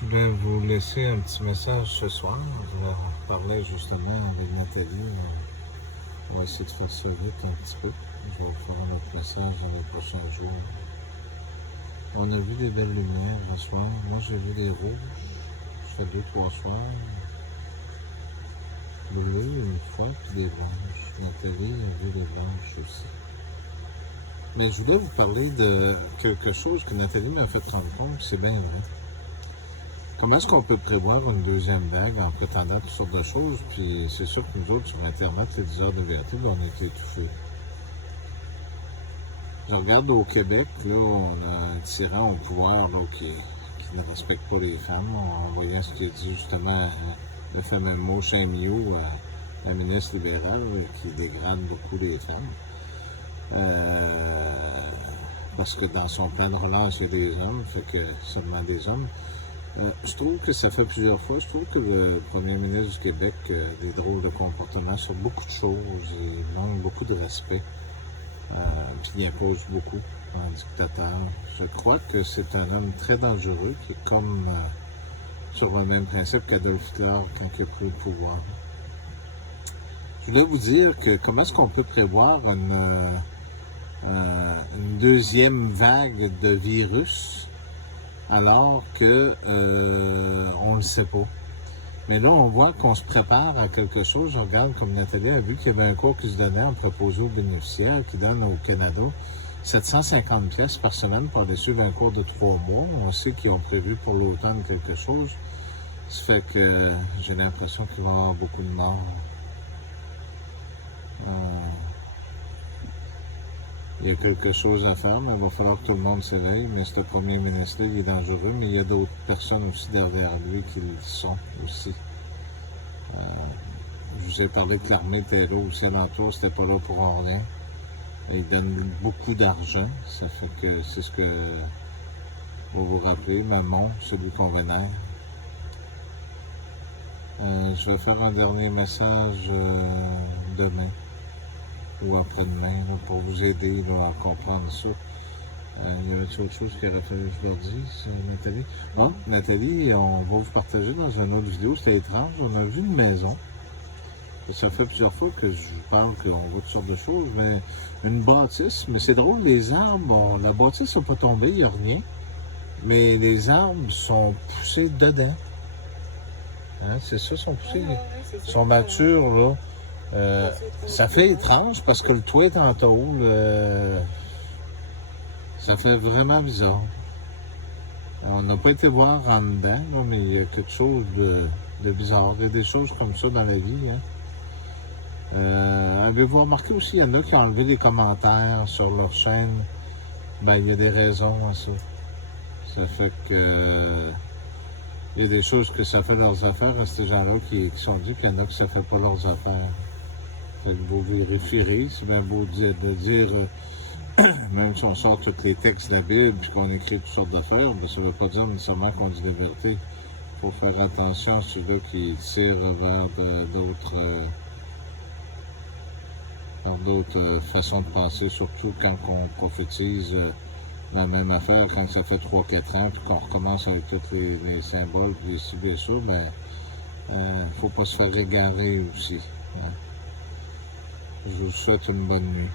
Je voulais vous laisser un petit message ce soir. Je voulais parler justement avec Nathalie. On va essayer de faire ça vite un petit peu. Je vais vous faire un autre message dans les prochains jours. On a vu des belles lumières ce soir. Moi, j'ai vu des rouges. Ça fait 2-3 soirs. Bleu une fois, puis des blanches. Nathalie a vu des blanches aussi. Mais je voulais vous parler de quelque chose que Nathalie m'a fait rendre compte, c'est bien vrai. Comment est-ce qu'on peut prévoir une deuxième vague en prétendant toutes sortes de choses? Puis c'est sûr que nous autres, sur Internet, les 10 heures de vérité, on a été touchés. Je regarde au Québec, là, on a un tyran au pouvoir là, qui ne respecte pas les femmes. On voyait ce qu'il dit justement, le fameux mot shame you, la ministre libérale, qui dégrade beaucoup les femmes. Parce que dans son plan de relance, il y a des hommes, fait que seulement des hommes. Je trouve que ça fait plusieurs fois. Je trouve que le premier ministre du Québec a des drôles de comportements sur beaucoup de choses. Il manque beaucoup de respect. Puis il impose beaucoup en dictateur. Je crois que c'est un homme très dangereux qui est comme sur le même principe qu'Adolf Hitler quand il a pris le pouvoir. Je voulais vous dire que comment est-ce qu'on peut prévoir une deuxième vague de virus alors que on le sait pas. Mais là, on voit qu'on se prépare à quelque chose. Je regarde, comme Nathalie a vu, qu'il y avait un cours qui se donnait en proposé aux bénéficiaires, qui donne au Canada 750 pièces par semaine pour aller suivre un cours de 3 mois. On sait qu'ils ont prévu pour l'automne quelque chose. Ça fait que j'ai l'impression qu'il va y avoir beaucoup de morts. Il y a quelque chose à faire, mais il va falloir que tout le monde s'éveille. Mais ce premier ministre-là, il est dangereux, mais il y a d'autres personnes aussi derrière lui qui le sont aussi. Je vous ai parlé que l'armée était là aussi alentour, c'était pas là pour rien. Il donne beaucoup d'argent, ça fait que c'est ce que vous vous rappelez, Maman, celui qu'on vénère. Je vais faire un dernier message demain ou après-demain pour vous aider là, à comprendre ça. Il y avait autre chose qu'il aurait fallu que je leur dise, Nathalie? Bon, Nathalie, on va vous partager dans une autre vidéo, c'était étrange. On a vu une maison. Ça fait plusieurs fois que je vous parle qu'on voit toutes sortes de choses, mais une bâtisse, mais c'est drôle, les arbres, bon, la bâtisse n'est pas tombée, il n'y a rien, mais les arbres sont poussés dedans. Hein, c'est ça, sont poussés, ils sont matures, là. Ça fait étrange parce que le toit est en tôle. Ça fait vraiment bizarre. On n'a pas été voir en dedans, là, mais il y a quelque chose de bizarre. Il y a des choses comme ça dans la vie. Hein. Avez-vous remarqué aussi, il y en a qui ont enlevé des commentaires sur leur chaîne. Ben, il y a des raisons à ça. Ça fait que il y a des choses que ça fait leurs affaires à ces gens-là qui sont dit, puis il y en a qui ça fait pas leurs affaires. Fait que vous vérifierez, c'est bien beau de dire même si on sort tous les textes de la Bible et qu'on écrit toutes sortes d'affaires, mais ça ne veut pas dire nécessairement qu'on dit la vérité. Il faut faire attention à ceux-là qui tirent vers d'autres façons de penser, surtout quand on prophétise la même affaire, quand ça fait 3-4 ans, puis qu'on recommence avec tous les symboles, puis ci, bien ça, ben, faut pas se faire égarer aussi. Hein. Je vous souhaite une bonne nuit.